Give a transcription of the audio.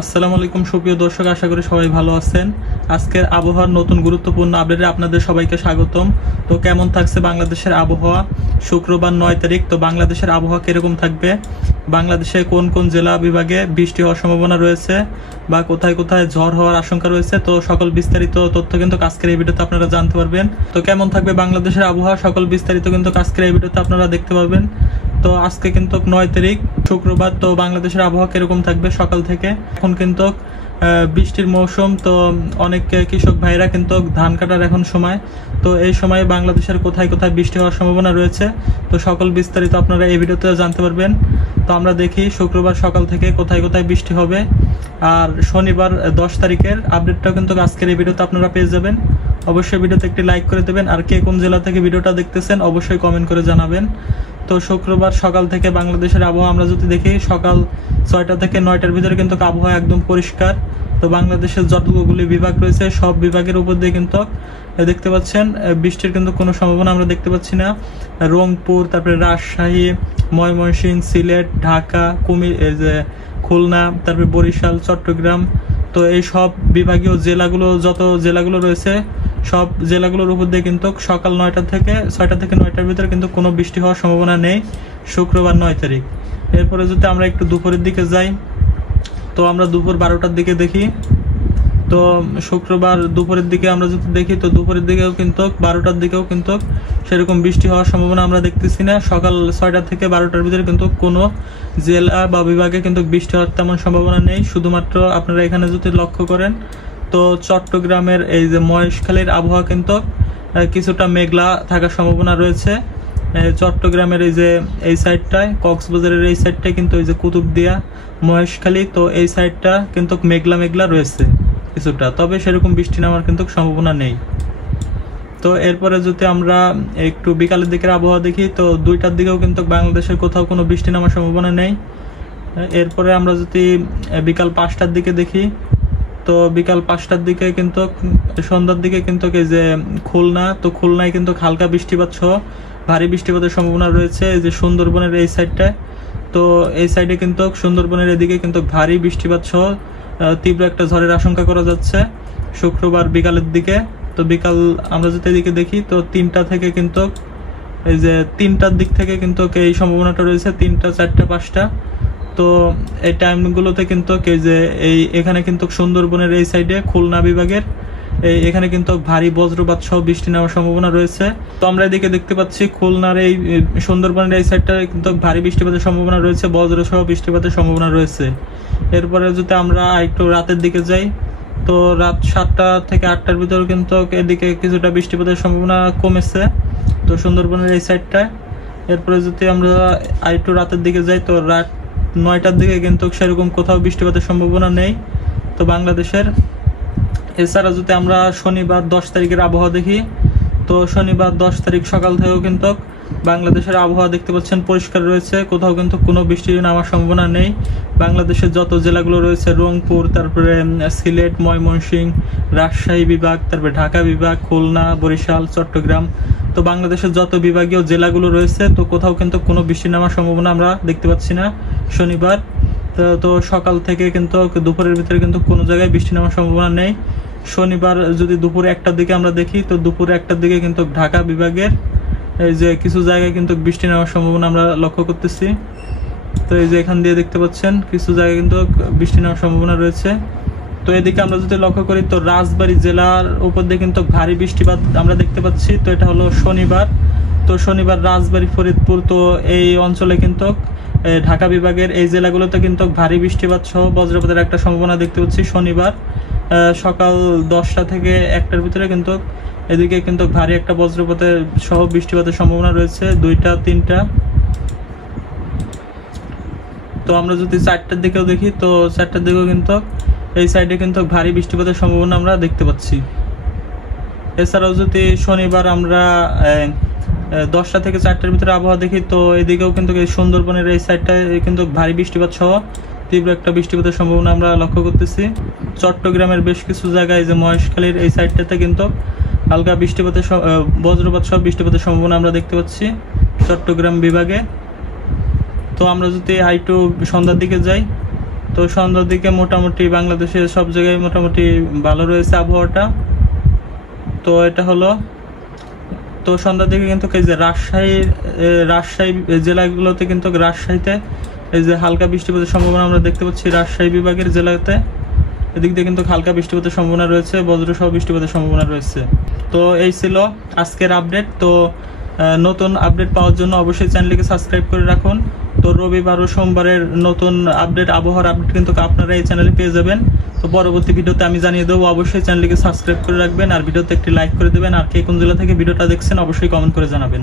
আসসালামু আলাইকুম সুপ্রিয় দর্শক, আশা করি সবাই ভালো আছেন। আজকের আবহাওয়ার নতুন গুরুত্বপূর্ণ আপডেটে আপনাদের সবাইকে স্বাগতম। তো কেমন থাকছে বাংলাদেশের আবহাওয়া শুক্রবার 9 তারিখ। তো বাংলাদেশের আবহাওয়া কিরকম থাকবে, বাংলাদেশে কোন কোন জেলা বিভাগে বৃষ্টি হওয়ার সম্ভাবনা রয়েছে বা কোথায় কোথায় ঝড় হওয়ার আশঙ্কা রয়েছে, তো সকল বিস্তারিত তথ্য কিন্তু আজকের এই ভিডিওতে আপনারা জানতে পারবেন। তো কেমন থাকবে বাংলাদেশের আবহাওয়া সকল বিস্তারিত কিন্তু আজকের এই ভিডিওতে আপনারা দেখতে পারবেন। তো আজকে কিন্তু 9 তারিখ শুক্রবার। তো বাংলাদেশের আবহাওয়া কিরকম থাকবে সকাল থেকে, এখন কিন্তু বৃষ্টির মৌসুম। তো অনেক কৃষক ভাইরা কিন্তু ধান কাটার এখন সময়। তো এই সময়ে বাংলাদেশের কোথায় কোথায় বৃষ্টি হওয়ার সম্ভাবনা রয়েছে, তো সকল বিস্তারিত আপনারা এই ভিডিওতে জানতে পারবেন। তো আমরা দেখি শুক্রবার সকাল থেকে কোথায় কোথায় বৃষ্টি হবে, আর শনিবার 10 তারিখের আপডেটটাও কিন্তু আজকের এই ভিডিওতে আপনারা পেয়ে যাবেন। অবশ্যই ভিডিওতে একটি লাইক করে দেবেন, আর কে কোন জেলা থেকে ভিডিওটা দেখতেছেন অবশ্যই কমেন্ট করে জানাবেন। তো শুক্রবার সকাল থেকে বাংলাদেশের আবহাওয়া আমরা যদি দেখি, সকাল 6টা থেকে 9টার ভিতরে কিন্তু আবহাওয়া একদম পরিষ্কার। তো বাংলাদেশের যতগুলি বিভাগ রয়েছে সব বিভাগের উপর দিয়ে কিন্তু দেখতে পাচ্ছেন বৃষ্টির কিন্তু কোনো সম্ভাবনা আমরা দেখতে পাচ্ছি না। রংপুর, তারপরে রাজশাহী, ময়মনসিংহ, সিলেট, ঢাকা, খুলনা, তারপরে বরিশাল, চট্টগ্রাম, তো এই সব বিভাগীয় জেলাগুলো, যত জেলাগুলো রয়েছে সব জেলাগুলোর উপর দিয়ে কিন্তু সকাল 6টা থেকে 9টার ভিতরে কিন্তু কোনো বৃষ্টি হওয়ার সম্ভাবনা নেই শুক্রবার 9 তারিখ। এরপরে যদি আমরা একটু দুপুরের দিকে যাই, তো আমরা দুপুর 12টার দিকে দেখি। তো শুক্রবার দুপুরের দিকে আমরা যদি দেখি, তো দুপুরের দিকেও কিন্তু 12টার দিকেও কিন্তু সেরকম বৃষ্টি হওয়ার সম্ভাবনা আমরা দেখতেছি না। সকাল 6টা থেকে 12টার ভিতরে কিন্তু কোনো জেলা বা বিভাগে কিন্তু বৃষ্টি হওয়ার তেমন সম্ভাবনা নেই। শুধুমাত্র আপনারা এখানে যদি লক্ষ্য করেন, তো চট্টগ্রামের এই যে মহেশখালীর আবহাওয়া কিন্তু কিছুটা মেঘলা থাকার সম্ভাবনা রয়েছে। চট্টগ্রামের এই যে এই সাইডটায়, কক্সবাজারের এই সাইডটায় কিন্তু এই যে কুতুবদিয়া, মহেশখালী, তো এই সাইডটা কিন্তু মেঘলা মেঘলা রয়েছে কিছুটা, তবে সেরকম বৃষ্টি নামার কিন্তু সম্ভাবনা নেই। তো এরপরে যদি আমরা একটু বিকালের দিকের আবহাওয়া দেখি, তো 2টার দিকেও কিন্তু বাংলাদেশের কোথাও কোনো বৃষ্টি নামার সম্ভাবনা নেই। এরপরে আমরা যদি বিকাল 5টার দিকে দেখি, তো বিকাল 5টার দিকে কিন্তু সন্ধ্যার দিকে কিন্তু এই যে খুলনা, তো খুলনায় কিন্তু হালকা বৃষ্টিপাত সহ ভারী বৃষ্টিপাতের সম্ভাবনা রয়েছে এই যে সুন্দরবনের এই সাইডটায়। তো এই সাইডে কিন্তু সুন্দরবনের এদিকে কিন্তু ভারী বৃষ্টিপাত সহ তীব্র একটা ঝড়ের আশঙ্কা করা যাচ্ছে শুক্রবার বিকালের দিকে। তো বিকাল আমরা যদি এদিকে দেখি, তো 3টা থেকে কিন্তু এই যে 3টার দিক থেকে কিন্তু এই সম্ভাবনাটা রয়েছে, 3টা, 4টা, 5টা। তো এই টাইমগুলোতে কিন্তু এই যে এখানে কিন্তু সুন্দরবনের এই সাইডে খুলনা বিভাগের এখানে কিন্তু ভারী বজ্রপাত সহ বৃষ্টি নেওয়ার সম্ভাবনা রয়েছে। তো আমরা এদিকে দেখতে পাচ্ছি খুলনার এই সুন্দরবনের এই সাইডটা কিন্তু ভারী বৃষ্টিপাতের সম্ভাবনা রয়েছে, বজ্র সহ বৃষ্টিপাতের সম্ভাবনা রয়েছে। এরপরে যদি আমরা একটু রাতের দিকে যাই, তো রাত 7টা থেকে 8টার ভিতরে কিন্তু এদিকে কিছুটা বৃষ্টিপাতের সম্ভাবনা কমেছে, তো সুন্দরবনের এই সাইডটায়। এরপরে যদি আমরা একটু রাতের দিকে যাই, তো রাত 9টার দিকে কিন্তু সেরকম কোথাও বৃষ্টিপাতের সম্ভাবনা নেই তো বাংলাদেশের। এছাড়া যদি আমরা শনিবার 10 তারিখের আবহাওয়া দেখি, তো শনিবার 10 তারিখ সকাল থেকেও কিন্তু বাংলাদেশের আবহাওয়া দেখতে পাচ্ছেন পরিষ্কার রয়েছে, কোথাও কিন্তু কোনো বৃষ্টি নামার সম্ভাবনা নেই। বাংলাদেশের যত জেলাগুলো রয়েছে, রংপুর, তারপরে সিলেট, ময়মনসিংহ, রাজশাহী বিভাগ, তারপরে ঢাকা বিভাগ, খুলনা, বরিশাল, চট্টগ্রাম, তো বাংলাদেশের যত বিভাগীয় জেলাগুলো রয়েছে তো কোথাও কিন্তু কোনো বৃষ্টি নামার সম্ভাবনা আমরা দেখতে পাচ্ছি না শনিবার। তো সকাল থেকে কিন্তু দুপুরের ভিতরে কিন্তু কোনো জায়গায় বৃষ্টি নামার সম্ভাবনা নেই। শনিবার যদি দুপুরে 1টার দিকে আমরা দেখি, তো দুপুরে 1টার দিকে কিন্তু ঢাকা বিভাগের এই যে কিছু জায়গায় কিন্তু বৃষ্টি নেওয়ার সম্ভাবনা আমরা লক্ষ্য করতেছি। তো এই যে এখান দিয়ে দেখতে পাচ্ছেন কিছু জায়গায় কিন্তু বৃষ্টি নেওয়ার সম্ভাবনা রয়েছে। তো এদিকে আমরা যদি লক্ষ্য করি, তো রাজবাড়ী জেলার উপর দিয়ে কিন্তু ভারী বৃষ্টিপাত আমরা দেখতে পাচ্ছি। তো এটা হলো শনিবার। তো শনিবার রাজবাড়ী, ফরিদপুর, তো এই অঞ্চলে কিন্তু ঢাকা বিভাগের এই জেলাগুলোতে কিন্তু ভারী বৃষ্টিপাত সহ বজ্রপাতের একটা সম্ভাবনা দেখতে পাচ্ছি শনিবার সকাল 10টা থেকে 1টার ভিতরে কিন্তু এদিকে কিন্তু ভারী একটা বজ্রপাতের সহ বৃষ্টিপাতের সম্ভাবনা রয়েছে 2টা, 3টা। তো আমরা যদি 4টার দিকেও দেখি, তো 4টার দিকেও কিন্তু এই সাইডে কিন্তু ভারী বৃষ্টিপাতের সম্ভাবনা আমরা দেখতে পাচ্ছি। এছাড়াও যদি শনিবার আমরা 10টা থেকে 4টার ভিতরে আবহাওয়া দেখি, তো এদিকেও কিন্তু এই সুন্দরবনের এই সাইডটায় কিন্তু ভারী বৃষ্টিপাত সহ তীব্র একটা বৃষ্টিপাতের সম্ভাবনা আমরা লক্ষ্য করতেছি। চট্টগ্রামের বেশ কিছু জায়গায় যে মহেশখালীর এই সাইডটাতে কিন্তু হালকা বৃষ্টিপাতের বজ্রপাত সহ বৃষ্টিপাতের সম্ভাবনা আমরা দেখতে পাচ্ছি চট্টগ্রাম বিভাগে। তো আমরা যদি একটু সন্ধ্যার দিকে যাই, তো সন্ধ্যার দিকে মোটামুটি বাংলাদেশের সব জায়গায় মোটামুটি ভালো রয়েছে আবহাওয়াটা। তো এটা হলো, তো সন্ধ্যার দিকে কিন্তু এই যে রাজশাহী জেলাগুলোতে কিন্তু রাজশাহীতে এই যে হালকা বৃষ্টিপাতের সম্ভাবনা আমরা দেখতে পাচ্ছি। রাজশাহী বিভাগের জেলাতে এদিক দিয়ে কিন্তু হালকা বৃষ্টিপাতের সম্ভাবনা রয়েছে, বজ্রসহ বৃষ্টিপাতের সম্ভাবনা রয়েছে। তো এই ছিল আজকের আপডেট। তো নতুন আপডেট পাওয়ার জন্য অবশ্যই চ্যানেলটিকে সাবস্ক্রাইব করে রাখুন। তো রবিবার ও সোমবারের নতুন আপডেট, আবহাওয়ার আপডেট কিন্তু আপনারা এই চ্যানেলে পেয়ে যাবেন। তো পরবর্তী ভিডিওতে আমি জানিয়ে দেবো, অবশ্যই চ্যানেলটিকে সাবস্ক্রাইব করে রাখবেন আর ভিডিওতে একটি লাইক করে দেবেন। আর কে কোন জেলা থেকে ভিডিওটা দেখছেন অবশ্যই কমেন্ট করে জানাবেন।